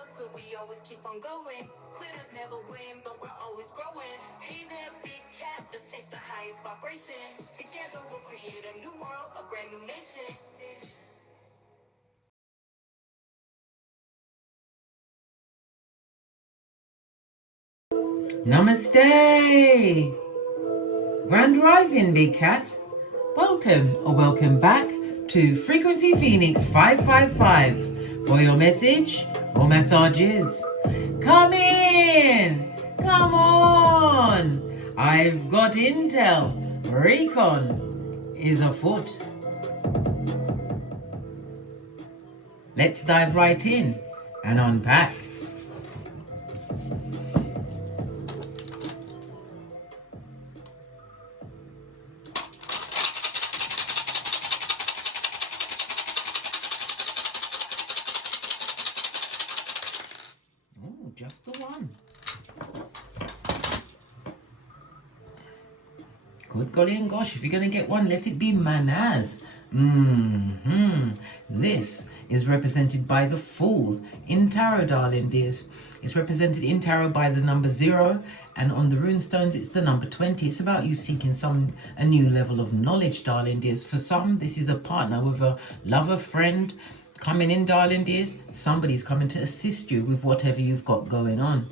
never quit, we always keep on going. Quitters never win, but we're always growing. Hey there, big cat, let's chase the highest vibration. Together we'll create a new world, a brand new nation. Namaste! Grand Rising, Big Cat. Welcome or welcome back to Frequency Phoenix 555 for your message or messages. Come in! Come on! I've got intel. Recon is afoot. Let's dive right in and unpack. Just the one. Good golly and gosh, if you're going to get one, let it be manners. This is represented by the Fool in Tarot, darling dears. It's represented in Tarot by the number 0, and on the runestones it's the number 20. It's about you seeking a new level of knowledge, darling dears. For some, this is a partner with a lover, friend, coming in, darling dears. Somebody's coming to assist you with whatever you've got going on.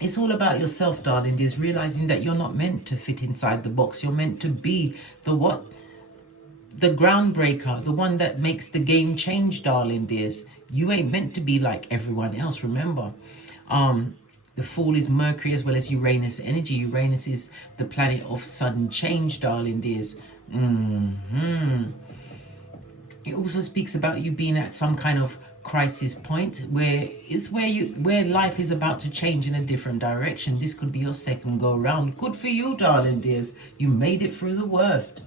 It's all about yourself, darling dears, realizing that you're not meant to fit inside the box. You're meant to be the groundbreaker, the one that makes the game change, darling dears. You ain't meant to be like everyone else, remember. The Fool is Mercury as well as Uranus energy. Uranus is the planet of sudden change, darling dears. It also speaks about you being at some kind of crisis point where life is about to change in a different direction. This could be your second go round. Good for you, darling dears. You made it through the worst.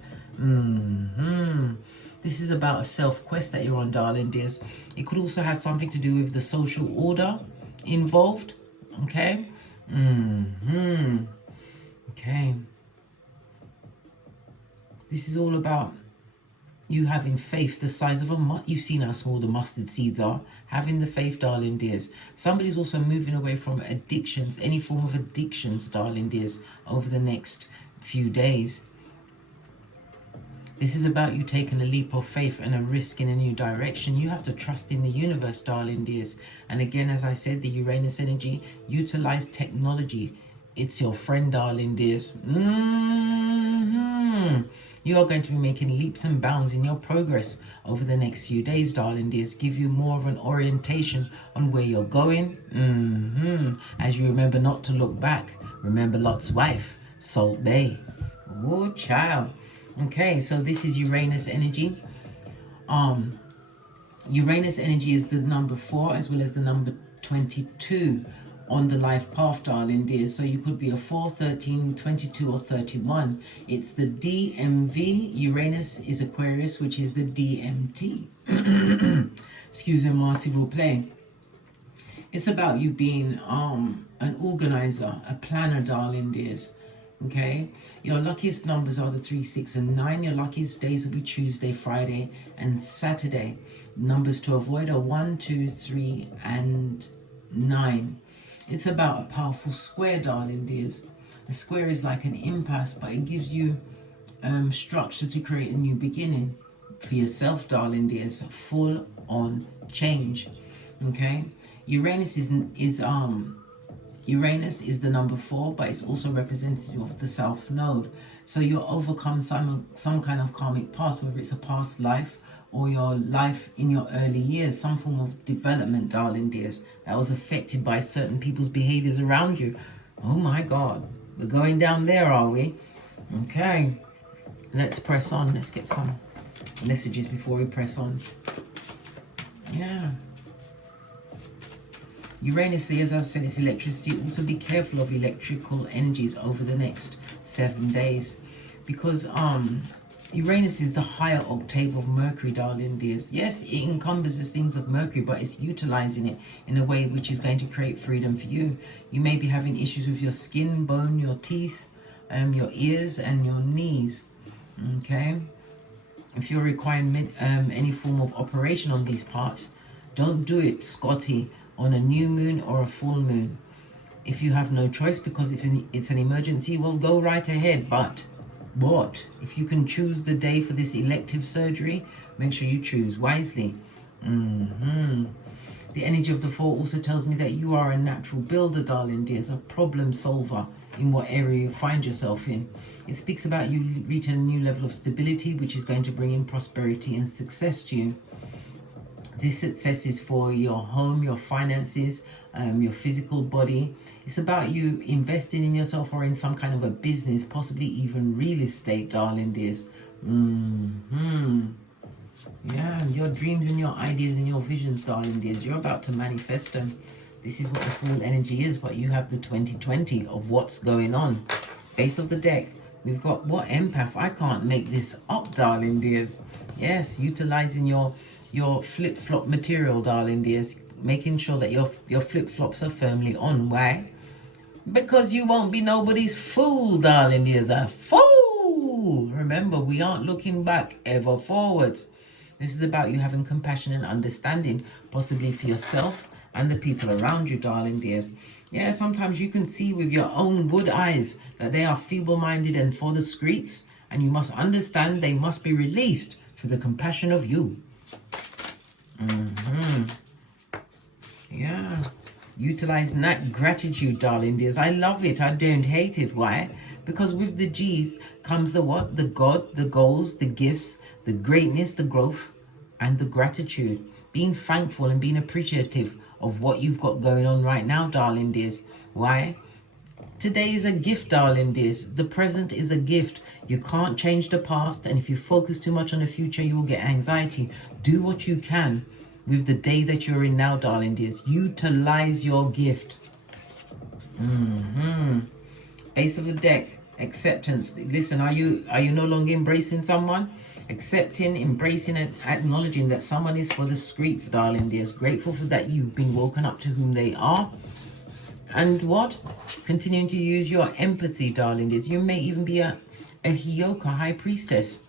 This is about a self-quest that you're on, darling dears. It could also have something to do with the social order involved. Okay? Okay. This is all about you having faith the size of you've seen how small the mustard seeds are. Having the faith, darling dears. Somebody's also moving away from addictions, any form of addictions, darling dears, over the next few days. This is about you taking a leap of faith and a risk in a new direction. You have to trust in the universe, darling dears. And again, as I said, the Uranus energy, utilize technology. It's your friend, darling dears. You are going to be making leaps and bounds in your progress over the next few days, darling dears. Give you more of an orientation on where you're going. As you remember not to look back. Remember Lot's wife, Salt Bay. Oh, child. Okay, so this is Uranus energy. Uranus energy is the number 4 as well as the number 22 on the life path, darling dears. So you could be a 4, 13, 22 or 31. It's the DMV. Uranus is Aquarius, which is the DMT. Excusez-moi, s'il vous plaît. It's about you being an organizer, a planner, darling dears. Okay, your luckiest numbers are the 3, 6 and 9. Your luckiest days will be Tuesday, Friday and Saturday. Numbers to avoid are 1, 2, 3 and 9. It's about a powerful square, darling dears. A square is like an impasse, but it gives you structure to create a new beginning for yourself, darling dears. Full on change. Okay, Uranus is the number 4, but it's also representative of the South Node. So you'll overcome some kind of karmic past, whether it's a past life or your life in your early years, some form of development, darling dears, that was affected by certain people's behaviors around you. Oh my God, we're going down there, are we? Okay, let's press on. Let's get some messages before we press on. Yeah. Uranus, as I said, it's electricity. Also be careful of electrical energies over the next 7 days, because Uranus is the higher octave of Mercury, darling dears. Yes, it encumbers the things of Mercury, but it's utilizing it in a way which is going to create freedom for you. You may be having issues with your skin, bone, your teeth, your ears and your knees. Okay, if you're requiring any form of operation on these parts, Don't do it, Scotty, on a new moon or a full moon. If you have no choice, because if it's an emergency, well, go right ahead. But what? If you can choose the day for this elective surgery, make sure you choose wisely. The energy of the Four also tells me that you are a natural builder, darling dears, a problem solver in what area you find yourself in. It speaks about you reaching a new level of stability, which is going to bring in prosperity and success to you. This success is for your home, your finances, your physical body. It's about you investing in yourself or in some kind of a business, possibly even real estate, darling dears. Yeah, your dreams and your ideas and your visions, darling dears, you're about to manifest them. This is what the Fool energy is, but you have the 2020 of what's going on. Base of the deck, we've got what? Empath. I can't make this up, darling dears. Yes, utilizing your flip-flop material, darling dears, making sure that your flip-flops are firmly on. Why? Because you won't be nobody's fool, darling dears. A fool! Remember, we aren't looking back, ever forwards. This is about you having compassion and understanding, possibly for yourself and the people around you, darling dears. Yeah, sometimes you can see with your own good eyes that they are feeble-minded and for the streets, and you must understand they must be released for the compassion of you. Yeah, utilizing that gratitude, darling dears. I love it. I don't hate it. Why? Because with the G's comes the what? The God, the goals, the gifts, the greatness, the growth, and the gratitude. Being thankful and being appreciative of what you've got going on right now, darling dears. Why? Today is a gift, darling dears. The present is a gift. You can't change the past, and if you focus too much on the future, you will get anxiety. Do what you can with the day that you're in now, darling dears. Utilize your gift. Base of the deck, acceptance. Listen, are you no longer embracing someone? Accepting, embracing, and acknowledging that someone is for the streets, darling dears. Grateful for that you've been woken up to whom they are. And what? Continuing to use your empathy, darling dears. You may even be a Hyoka high priestess.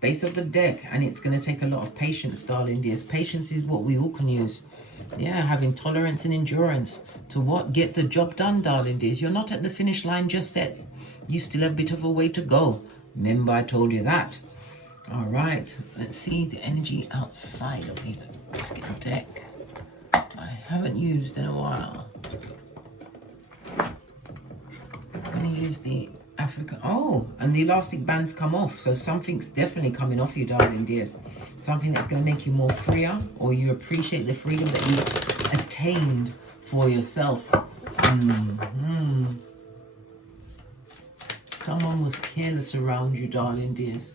Base of the deck, and it's going to take a lot of patience, darling dears. Patience is what we all can use. Yeah, having tolerance and endurance to what? Get the job done, darling dears. You're not at the finish line just yet. You still have a bit of a way to go. Remember, I told you that. All right, let's see the energy outside of you. Let's get a deck I haven't used in a while. I'm going to use the Africa. Oh, and the elastic bands come off. So something's definitely coming off you, darling dears. Something that's going to make you more freer, or you appreciate the freedom that you've attained for yourself. Someone was careless around you, darling dears.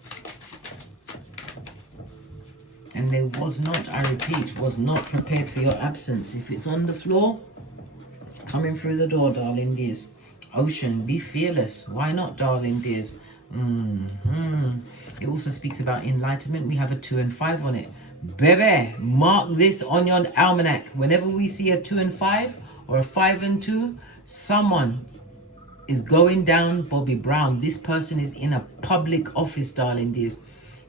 And they was not, I repeat, was not prepared for your absence. If it's on the floor, it's coming through the door, darling dears. Ocean, be fearless. Why not, darling dears? It also speaks about enlightenment. We have a 2 and 5 on it. Baby, mark this on your almanac. Whenever we see a 2 and 5 or a 5 and 2, someone is going down Bobby Brown. This person is in a public office, darling dears.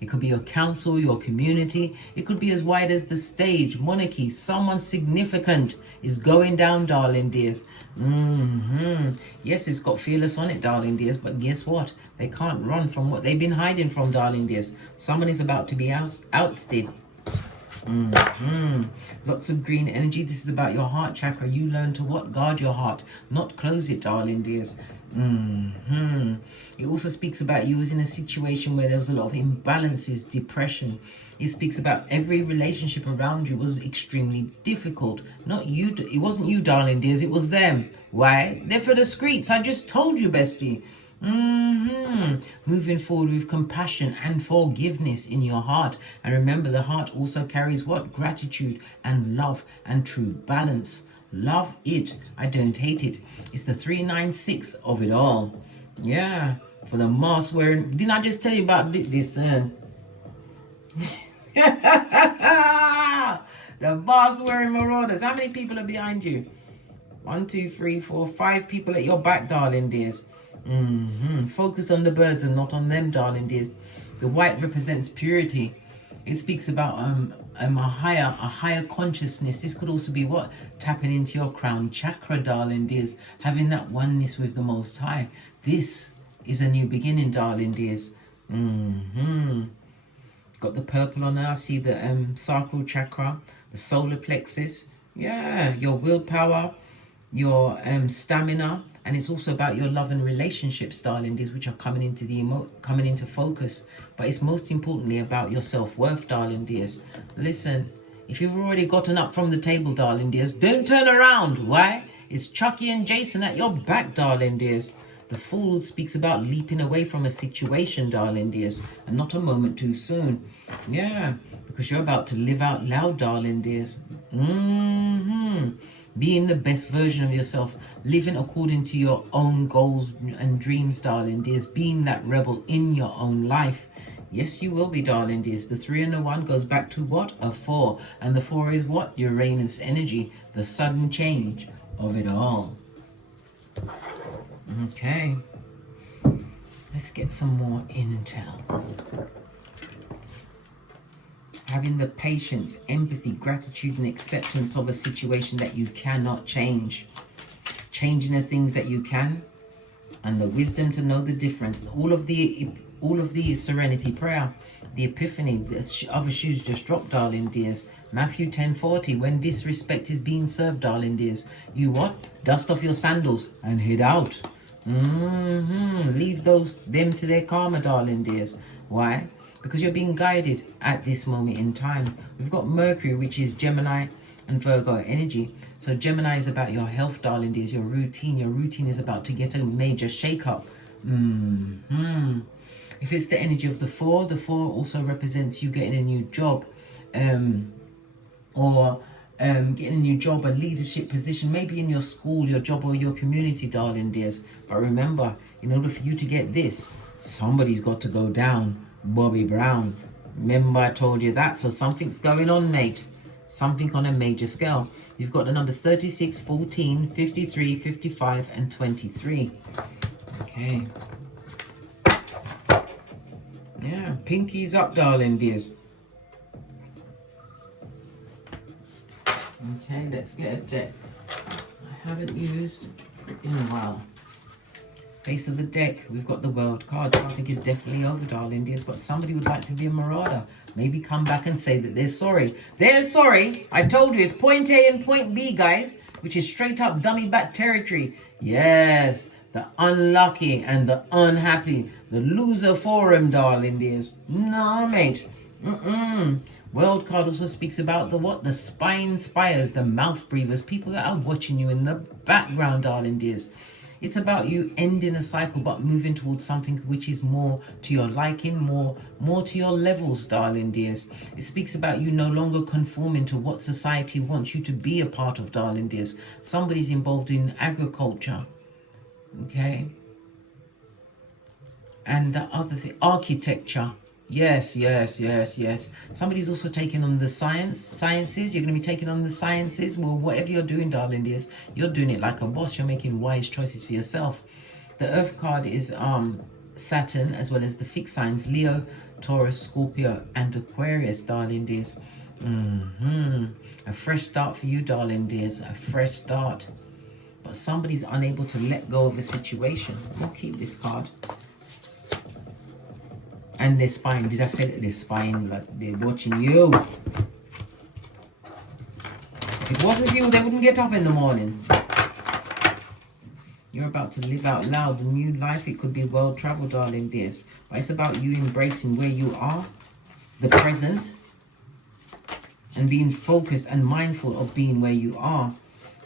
It could be your council, your community. It could be as wide as the stage, monarchy. Someone significant is going down, darling dears. Yes, it's got fearless on it, darling dears. But guess what? They can't run from what they've been hiding from, darling dears. Someone is about to be ousted. Lots of green energy. This is about your heart chakra. You learn to what? Guard your heart, not close it, darling dears. It also speaks about you was in a situation where there was a lot of imbalances, depression. It speaks about every relationship around you was extremely difficult. Not you. It wasn't you, darling dears. It was them. Why? They're for the streets. I just told you, bestie. Moving forward with compassion and forgiveness in your heart. And remember, the heart also carries what? Gratitude and love and true balance. Love it. I don't hate it. It's the 396 of it all. Yeah. For the mask wearing. Didn't I just tell you about this? The mask wearing marauders. How many people are behind you? 1, 2, 3, 4, 5 people at your back, darling dears. Focus on the birds and not on them, darling dears. The white represents purity. It speaks about a higher consciousness. This could also be what? Tapping into your crown chakra, darling dears. Having that oneness with the Most High. This is a new beginning, darling dears. Got the purple on there. I see the sacral chakra, the solar plexus. Yeah, your willpower, your stamina, and it's also about your love and relationships, darling dears, which are coming into focus. But it's most importantly about your self-worth, darling dears. Listen, if you've already gotten up from the table, darling dears, don't turn around. Why? It's Chucky and Jason at your back, darling dears. The Fool speaks about leaping away from a situation, darling dears, and not a moment too soon. Yeah, because you're about to live out loud, darling dears. Being the best version of yourself, living according to your own goals and dreams, darling dears. Being that rebel in your own life. Yes, you will be, darling dears. The 3 and the 1 goes back to what? A 4. And the 4 is what? Uranus energy. The sudden change of it all. Okay, let's get some more intel. Having the patience, empathy, gratitude, and acceptance of a situation that you cannot change. Changing the things that you can, and the wisdom to know the difference. All of the serenity prayer, the epiphany, the other shoes just dropped, darling dears. Matthew 10:40, when disrespect is being served, darling dears, you what? Dust off your sandals and head out. Leave them to their karma, darling dears. Why? Because you're being guided at this moment in time. We've got Mercury, which is Gemini and Virgo energy. So Gemini is about your health, darling dears, your routine. Your routine is about to get a major shake-up. If it's the energy of the 4 also represents you getting a new job. Or getting a new job, a leadership position, maybe in your school, your job, or your community, darling dears. But remember, in order for you to get this, somebody's got to go down. Bobby Brown. Remember I told you that. So something's going on, mate. Something on a major scale. You've got the numbers 36, 14, 53, 55, and 23. Okay. Yeah, pinkies up, darling dears. Okay, let's get a deck I haven't used in a while. Face of the deck, we've got the World card. Something is definitely over, darling dears, but somebody would like to be a marauder. Maybe come back and say that they're sorry. They're sorry. I told you, it's point A and point B, guys, which is straight up dummy back territory. Yes, the unlucky and the unhappy. The loser forum, darling dears. No, mate. World card also speaks about the what? The spine spires, the mouth breathers, people that are watching you in the background, darling dears. It's about you ending a cycle but moving towards something which is more to your liking, more to your levels, darling dears. It speaks about you no longer conforming to what society wants you to be a part of, darling dears. Somebody's involved in agriculture, okay? And the other thing, architecture. Yes. Somebody's also taking on the sciences. You're going to be taking on the sciences. Well, whatever you're doing, darling dears, you're doing it like a boss. You're making wise choices for yourself. The Earth card is Saturn, as well as the fixed signs Leo, Taurus, Scorpio, and Aquarius, darling dears. A fresh start for you, darling dears. A fresh start. But somebody's unable to let go of a situation. I'll keep this card. And they're spying. Did I say that they're spying? Like they're watching you. If it wasn't for you, they wouldn't get up in the morning. You're about to live out loud a new life. It could be world travel, darling dears. But it's about you embracing where you are, the present, and being focused and mindful of being where you are.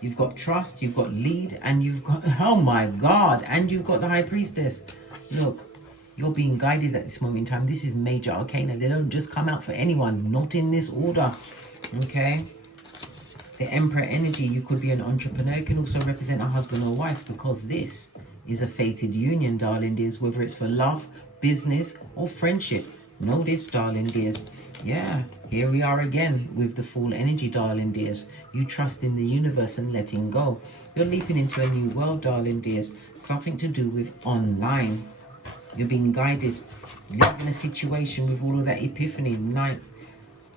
You've got trust, you've got lead, and you've got, oh my God, and you've got the High Priestess. Look. You're being guided at this moment in time. This is major arcana. They don't just come out for anyone. Not in this order. Okay. The Emperor energy. You could be an entrepreneur. It can also represent a husband or wife, because this is a fated union, darling dears. Whether it's for love, business, or friendship. Know this, darling dears. Yeah. Here we are again with the Fool energy, darling dears. You trust in the universe and letting go. You're leaping into a new world, darling dears. Something to do with online. You're being guided, living a situation with all of that epiphany,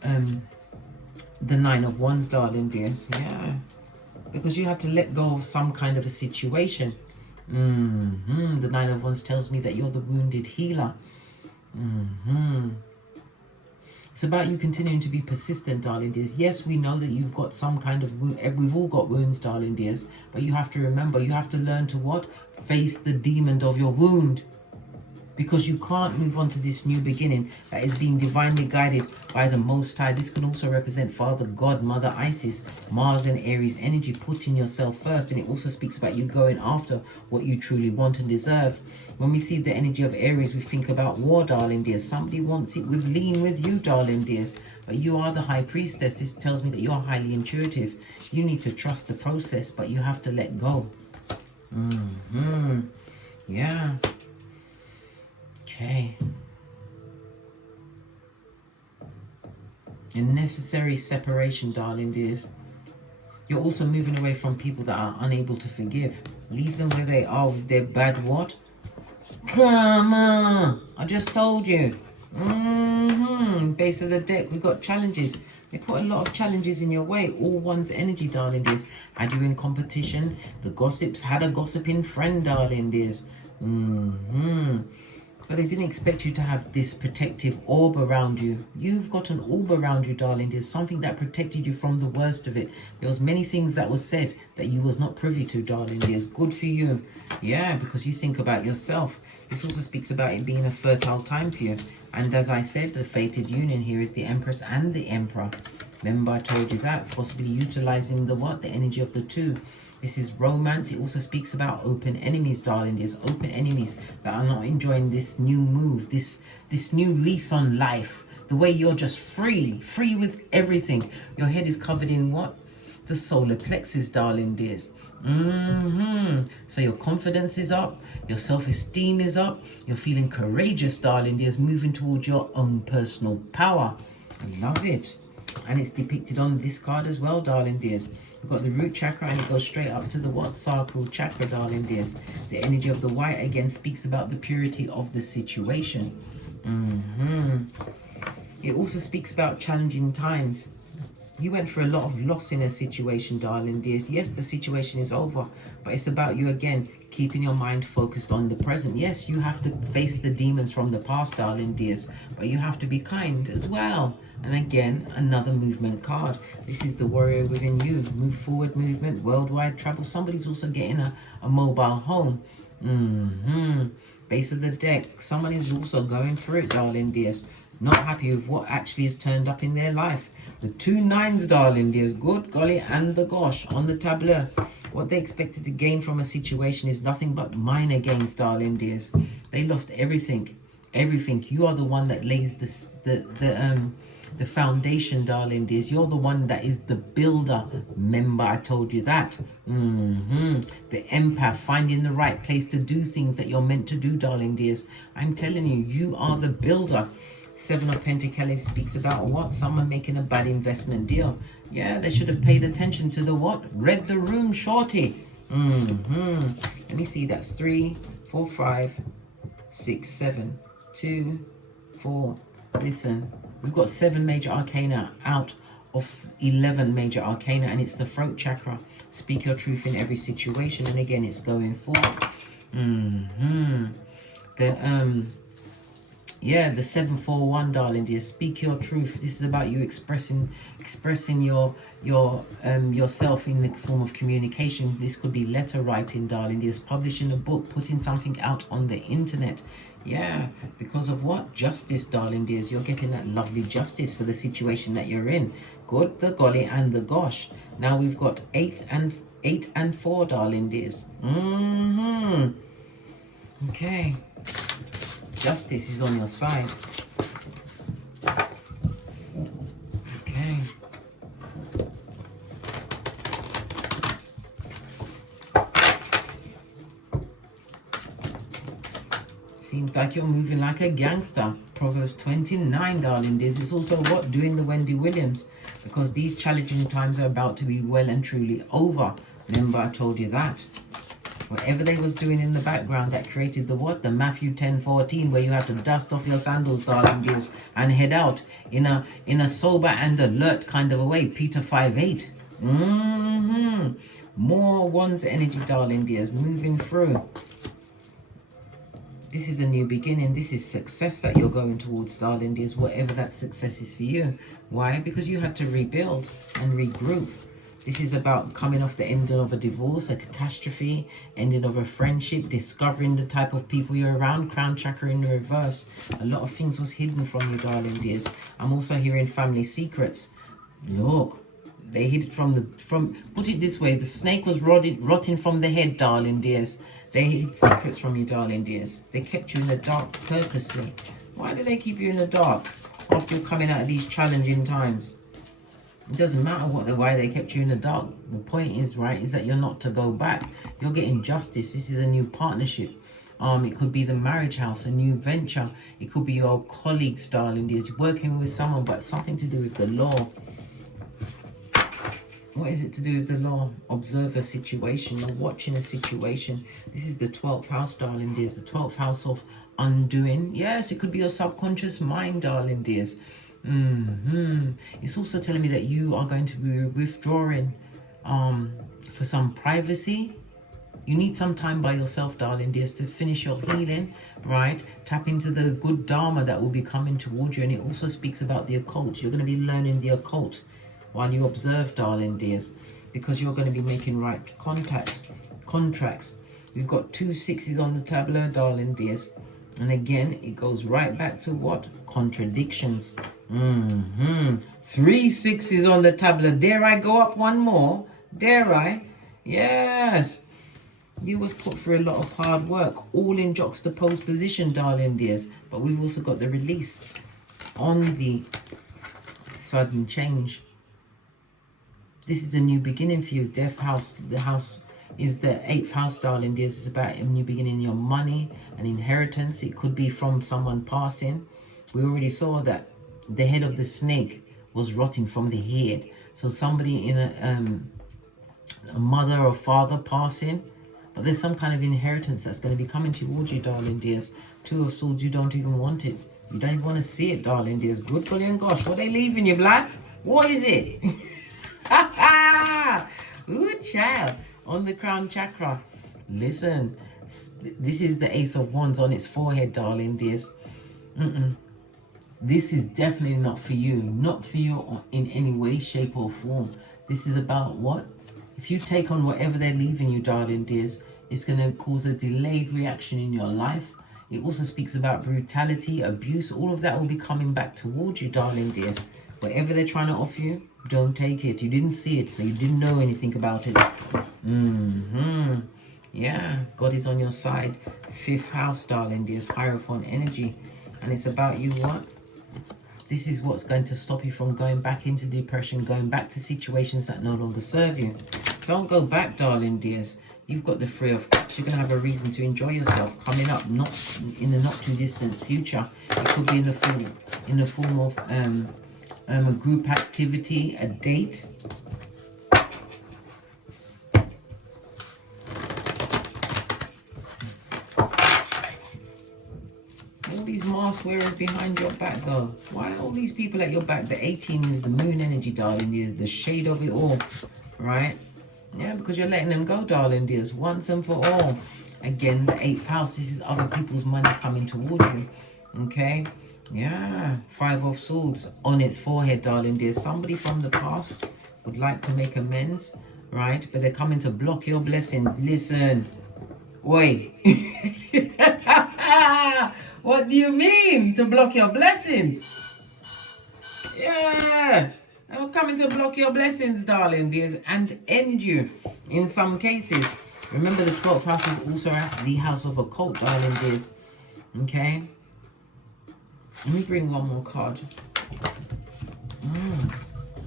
the Nine of Wands, darling dears. Yeah, because you have to let go of some kind of a situation. The Nine of Wands tells me that you're the wounded healer. It's about you continuing to be persistent, darling dears. Yes, we know that you've got some kind of wound. We've all got wounds, darling dears. But you have to remember, you have to learn to what? Face the demon of your wound. Because you can't move on to this new beginning that is being divinely guided by the Most High. This can also represent Father God, Mother Isis, Mars and Aries energy, putting yourself first. And it also speaks about you going after what you truly want and deserve. When we see the energy of Aries, we think about war, darling dears. Somebody wants it with lean with you, darling dears. But you are the High Priestess. This tells me that you are highly intuitive. You need to trust the process, but you have to let go. Yeah. Okay. A necessary separation, darling dears. You're also moving away from people that are unable to forgive. Leave them where they are with their bad what? Karma! I just told you. Base of the deck, we've got challenges. They put a lot of challenges in your way. All one's energy, darling dears. Had you in competition. The gossips had a gossiping friend, darling dears. But they didn't expect you to have this protective orb around you. You've got an orb around you, darling. There's something that protected you from the worst of it. There was many things that was said that you was not privy to, darling. There's good for you. Yeah, because you think about yourself. This also speaks about it being a fertile time for you. And as I said, the fated union here is the Empress and the Emperor. Remember I told you that, possibly utilizing the what? The energy of the two. This is romance. It also speaks about open enemies, darling. There's open enemies that are not enjoying this new move, this new lease on life. The way you're just free with everything. Your head is covered in what? The solar plexus, darling dears. So your confidence is up, your self-esteem is up, you're feeling courageous, darling dears, moving towards your own personal power. I love it. And it's depicted on this card as well, darling dears. We've got the root chakra and it goes straight up to the what? Sacral chakra, darling dears. The energy of the white again speaks about the purity of the situation. It also speaks about challenging times. You went through a lot of loss in a situation, darling dears. Yes, the situation is over, but it's about you again, keeping your mind focused on the present. Yes, you have to face the demons from the past, darling dears, but you have to be kind as well. And again, another movement card. This is the warrior within you. Move forward movement, worldwide travel. Somebody's also getting a mobile home. Base of the deck. Someone is also going through it, darling dears. Not happy with what actually has turned up in their life. The 2 9s, darling dears, good golly and the gosh on the tableau. What they expected to gain from a situation is nothing but minor gains, darling dears. They lost everything. Everything. You are the one that lays the foundation, darling dears. You're the one that is the builder. Remember, I told you that. The empath, finding the right place to do things that you're meant to do, darling dears. I'm telling you, you are the builder. 7 of Pentacles speaks about what? Someone making a bad investment deal. Yeah, they should have paid attention to the what? Read the room, shorty. Let me see, that's 3, 4, 5, 6, 7, 2, 4. Listen, we've got 7 major arcana out of 11 major arcana, and it's the throat chakra. Speak your truth in every situation, and again, it's going forward. The 741, darling dear. Speak your truth. This is about you expressing yourself in the form of communication. This could be letter writing, darling dear. Publishing a book, putting something out on the internet. Yeah, because of what? Justice, darling dears. You're getting that lovely justice for the situation that you're in. Good, the golly, and the gosh. Now we've got 8 and 4, darling dears. Okay. Justice is on your side. Okay. Seems like you're moving like a gangster. Proverbs 29, darling dears. It's also what? Doing the Wendy Williams. Because these challenging times are about to be well and truly over. Remember, I told you that. Whatever they was doing in the background that created the what? The Matthew 10:14, where you have to dust off your sandals, darling dears, and head out in a sober and alert kind of a way. Peter 5:8. More Wands energy, darling dears, moving through. This is a new beginning. This is success that you're going towards, darling dears, whatever that success is for you. Why? Because you had to rebuild and regroup. This is about coming off the ending of a divorce, a catastrophe, ending of a friendship, discovering the type of people you're around. Crown chakra in the reverse. A lot of things was hidden from you, darling dears. I'm also hearing family secrets. Look, they hid it from put it this way, the snake was rotting from the head, darling dears. They hid secrets from you, darling dears. They kept you in the dark purposely. Why do they keep you in the dark after you're coming out of these challenging times? It doesn't matter why they kept you in the dark. The point is, right, is that you're not to go back. You're getting justice. This is a new partnership. It could be the marriage house, a new venture. It could be your colleagues, darling dears, working with someone, but something to do with the law. What is it to do with the law? Observe a situation. You're watching a situation. This is the 12th house, darling dears. The 12th house of undoing. Yes, it could be your subconscious mind, darling dears. It's also telling me that you are going to be withdrawing for some privacy. You need some time by yourself, darling dears, to finish your healing, right? Tap into the good dharma that will be coming towards you. And it also speaks about the occult. You're going to be learning the occult while you observe, darling dears, because you're going to be making right contracts. We've got 2 6s on the tableau, darling dears. And again, it goes right back to what? Contradictions. 3 6s on the tableau. Dare I go up one more? Dare I? Yes. You was put through a lot of hard work, all in juxtaposed position, darling dears. But we've also got the release on the sudden change. This is a new beginning for you. Death house, the house is the 8th house, darling dears. It's about a new beginning in your money, an inheritance. It could be from someone passing. We already saw that the head of the snake was rotting from the head. So somebody in a mother or father passing, but there's some kind of inheritance that's going to be coming towards you, darling dears. 2 of swords, you don't even want it. You don't even want to see it, darling dears. Good golly and gosh, what are they leaving you, blood? What is it? Ooh, child. On the crown chakra. Listen, this is the Ace of Wands on its forehead, darling dears. This is definitely not for you. Not for you in any way, shape or form. This is about what? If you take on whatever they're leaving you, darling dears, it's going to cause a delayed reaction in your life. It also speaks about brutality, abuse. All of that will be coming back towards you, darling dears. Whatever they're trying to offer you, don't take it. You didn't see it, so you didn't know anything about it. Yeah, God is on your side. 5th house, darling dears, Hierophant energy. And it's about you what? This is what's going to stop you from going back into depression, going back to situations that no longer serve you. Don't go back, darling dears. You've got the 3 of Cups. You're going to have a reason to enjoy yourself coming up, not in the not too distant future. It could be in the form of a group activity, a date. All these mask wearers behind your back though. Why are all these people at your back? The 18 is the moon energy, darling dears, the shade of it all, right? Yeah, because you're letting them go, darling dears, once and for all. Again, the 8th house, this is other people's money coming towards you, okay? Yeah, 5 of Swords on its forehead, darling dear. Somebody from the past would like to make amends, right? But they're coming to block your blessings. Listen, wait. What do you mean to block your blessings? Yeah, they're coming to block your blessings, darling dears, and end you in some cases. Remember, the 12th house is also the house of occult, darling dears. Okay. Let me bring one more card.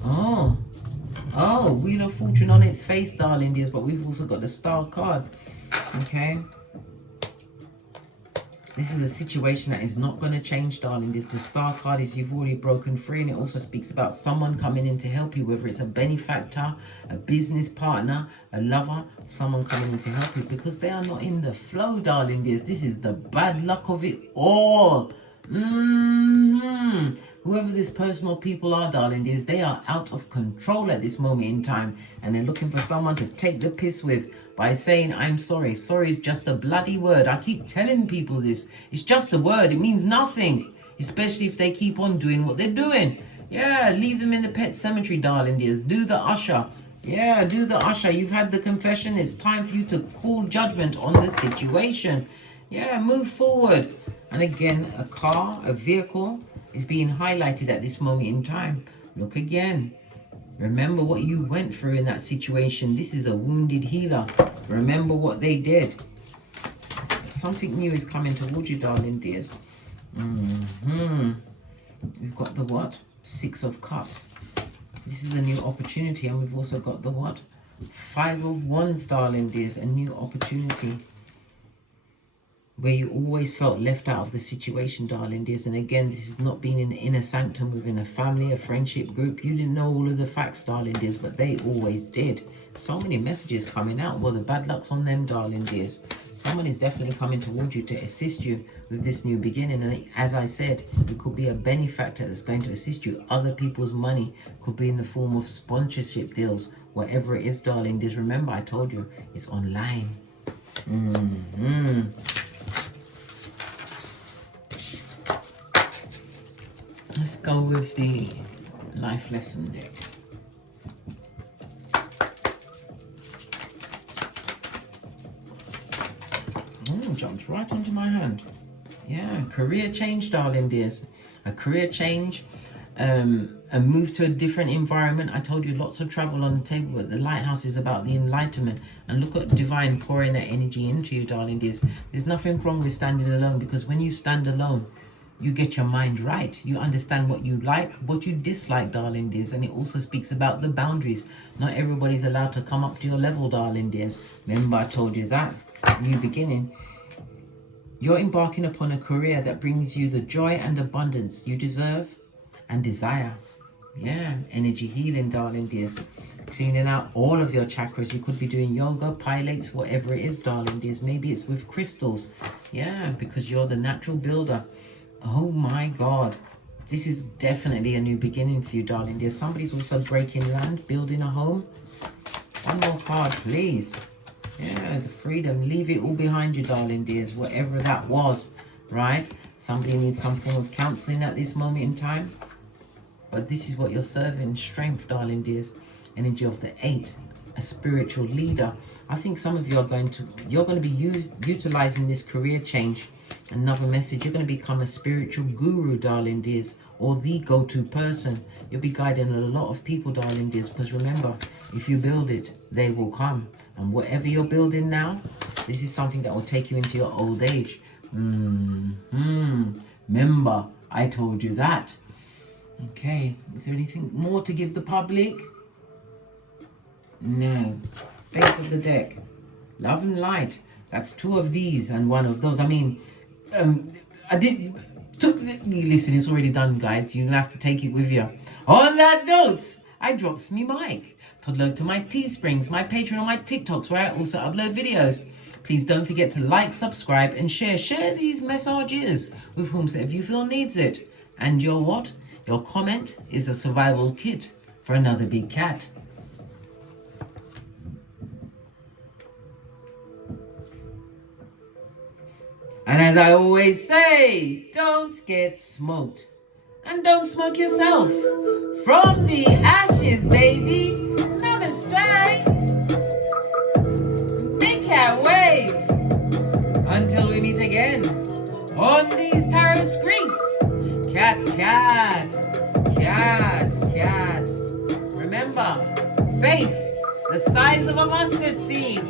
Oh, Wheel of Fortune on its face, darling dears, but we've also got the Star card. Okay. This is a situation that is not going to change, darling. This the star card is you've already broken free, and it also speaks about someone coming in to help you, whether it's a benefactor, a business partner, a lover, someone coming in to help you, because they are not in the flow, darling dears. This is the bad luck of it all. Whoever this person or people are, darling dears, they are out of control at this moment in time, and they're looking for someone to take the piss with by saying, I'm sorry. Sorry is just a bloody word. I keep telling people this. It's just a word. It means nothing, especially if they keep on doing what they're doing. Yeah, leave them in the pet cemetery, darling dears. Do the usher. Yeah, do the usher. You've had the confession. It's time for you to call judgment on the situation. Yeah, move forward. And again, a car, a vehicle is being highlighted at this moment in time. Look again. Remember what you went through in that situation. This is a wounded healer. Remember what they did. Something new is coming towards you, darling dears. We've got the what? 6 of Cups. This is a new opportunity. And we've also got the what? 5 of Wands, darling dears. A new opportunity. Where you always felt left out of the situation, darling dears. And again, this is not being in the inner sanctum within a family, a friendship group. You didn't know all of the facts, darling dears, but they always did. So many messages coming out. Well, the bad luck's on them, darling dears. Someone is definitely coming towards you to assist you with this new beginning. And as I said, it could be a benefactor that's going to assist you. Other people's money could be in the form of sponsorship deals. Whatever it is, darling dears. Remember, I told you, it's online. Let's go with the life lesson deck. Jumped right onto my hand. Yeah, career change, darling dears. A career change, a move to a different environment. I told you lots of travel on the table, but the lighthouse is about the enlightenment. And look at divine pouring that energy into you, darling dears. There's nothing wrong with standing alone, because when you stand alone, you get your mind right. You understand what you like, what you dislike, darling dears. And it also speaks about the boundaries. Not everybody's allowed to come up to your level, darling dears. Remember, I told you that. New beginning. You're embarking upon a career that brings you the joy and abundance you deserve and desire. Yeah, energy healing, darling dears. Cleaning out all of your chakras. You could be doing yoga, pilates, whatever it is, darling dears. Maybe it's with crystals. Yeah, because you're the natural builder. Oh my God, this is definitely a new beginning for you, darling dear. Somebody's also breaking land, building a home. One more card, please. Yeah, the freedom. Leave it all behind you, darling dears, whatever that was, right? Somebody needs some form of counselling at this moment in time. But this is what you're serving. Strength, darling dears. Energy of the 8. A spiritual leader. I think some of you are going to be utilizing this career change. Another message, you're going to become a spiritual guru, darling dears, or the go-to person. You'll be guiding a lot of people, darling dears, because remember, if you build it, they will come. And whatever you're building now, this is something that will take you into your old age. Remember, I told you that. Okay, is there anything more to give the public? No. Base of the deck. Love and light. That's 2 of these and 1 of those. I mean, listen, it's already done, guys. You're gonna have to take it with you. On that note, I drops me mic. Toddler to my Teesprings, my Patreon, or my TikToks, where I also upload videos. Please don't forget to like, subscribe, and share. Share these messages with whomsoever you feel needs it. And your what? Your comment is a survival kit for another big cat. And as I always say, don't get smoked. And don't smoke yourself. From the ashes, baby. Namaste. Big cat wave. Until we meet again on these tarot streets. Cat, cat. Cat, cat. Remember, faith, the size of a mustard seed.